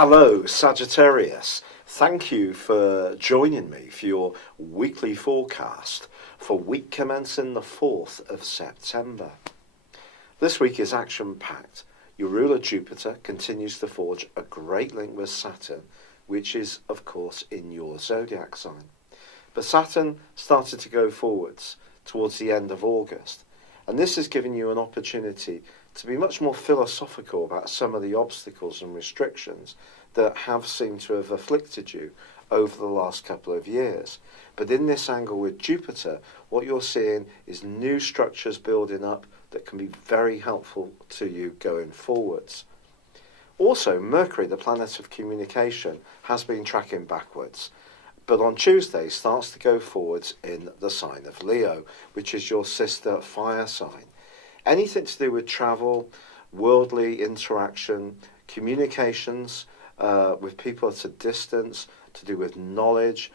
Hello, Sagittarius. Thank you for joining me for your weekly forecast for week commencing the 4th of September. This week is action-packed. Your ruler Jupiter continues to forge a great link with Saturn, which is, of course, in your zodiac sign. But Saturn started to go forwards towards the end of August, and this has given you an opportunity to be much more philosophical about some of the obstacles and restrictions that have seemed to have afflicted you over the last couple of years. But in this angle with Jupiter, what you're seeing is new structures building up that can be very helpful to you going forwards. Also, Mercury, the planet of communication, has been tracking backwards, but on Tuesday starts to go forwards in the sign of Leo, which is your sister fire sign. Anything to do with travel, worldly interaction, communications with people at a distance, to do with knowledge,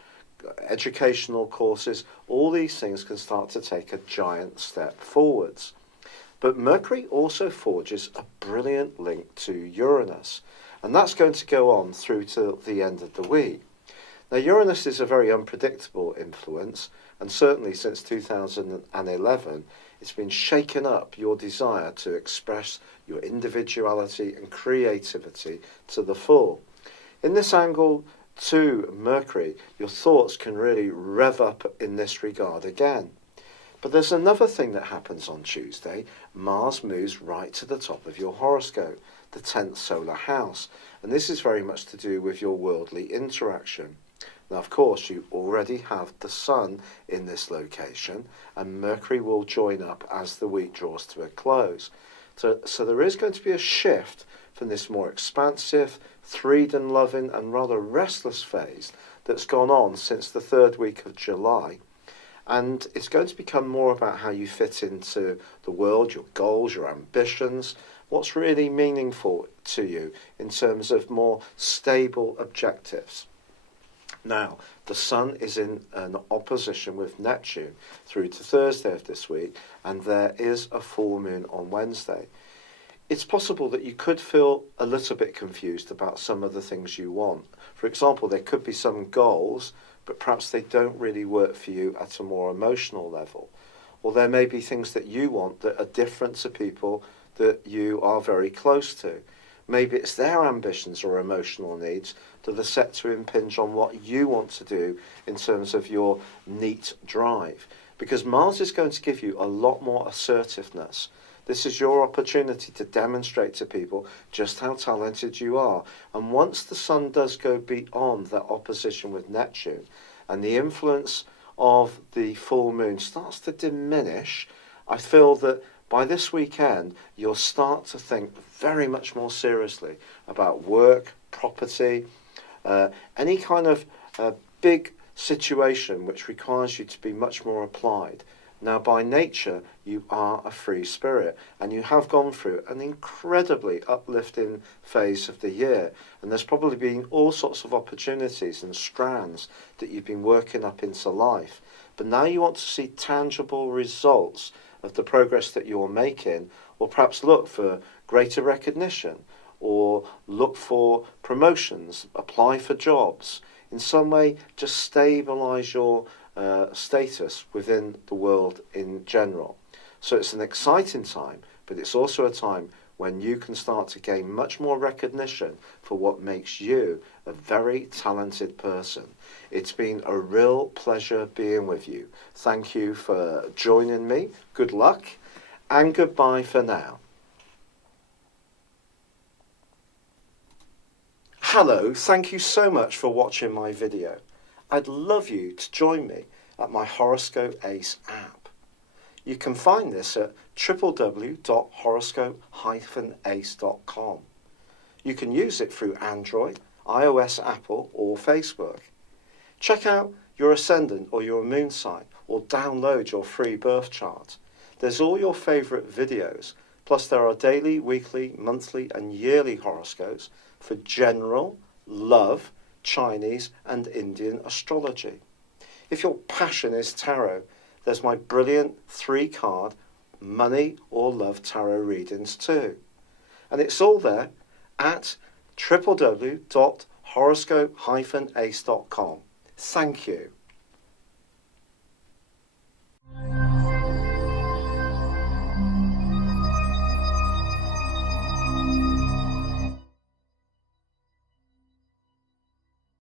educational courses, all these things can start to take a giant step forwards. But Mercury also forges a brilliant link to Uranus, and that's going to go on through to the end of the week. Now, Uranus is a very unpredictable influence, and certainly since 2011, it's been shaken up your desire to express your individuality and creativity to the full. In this angle to Mercury, your thoughts can really rev up in this regard again. But there's another thing that happens on Tuesday. Mars moves right to the top of your horoscope, the 10th solar house, and this is very much to do with your worldly interaction. Now, of course, you already have the Sun in this location, and Mercury will join up as the week draws to a close. So there is going to be a shift from this more expansive, freedom-loving and rather restless phase that's gone on since the third week of July. And it's going to become more about how you fit into the world, your goals, your ambitions, what's really meaningful to you in terms of more stable objectives. Now, the Sun is in an opposition with Neptune through to Thursday of this week, and there is a full moon on Wednesday. It's possible that you could feel a little bit confused about some of the things you want. For example, there could be some goals, but perhaps they don't really work for you at a more emotional level. Or there may be things that you want that are different to people that you are very close to. Maybe it's their ambitions or emotional needs that are set to impinge on what you want to do in terms of your neat drive. Because Mars is going to give you a lot more assertiveness. This is your opportunity to demonstrate to people just how talented you are. And once the Sun does go beyond that opposition with Neptune, and the influence of the full moon starts to diminish, I feel that by this weekend, you'll start to think very much more seriously about work, property, any kind of big situation which requires you to be much more applied. Now, by nature, you are a free spirit, and you have gone through an incredibly uplifting phase of the year, and there's probably been all sorts of opportunities and strands that you've been working up into life. But now you want to see tangible results of the progress that you're making, or perhaps look for greater recognition, or look for promotions, apply for jobs. In some way, just stabilise your status within the world in general. So it's an exciting time, but it's also a time when you can start to gain much more recognition for what makes you a very talented person. It's been a real pleasure being with you. Thank you for joining me. Good luck, and goodbye for now. Hello, thank you so much for watching my video. I'd love you to join me at my Horoscope Ace app. You can find this at www.horoscope-ace.com. You can use it through Android, iOS, Apple, or Facebook. Check out your ascendant or your moon sign, or download your free birth chart. There's all your favourite videos, plus there are daily, weekly, monthly and yearly horoscopes for general, love, Chinese and Indian astrology. If your passion is tarot, there's my brilliant 3-card money or love tarot readings too. And it's all there at www.horoscope-ace.com. Thank you.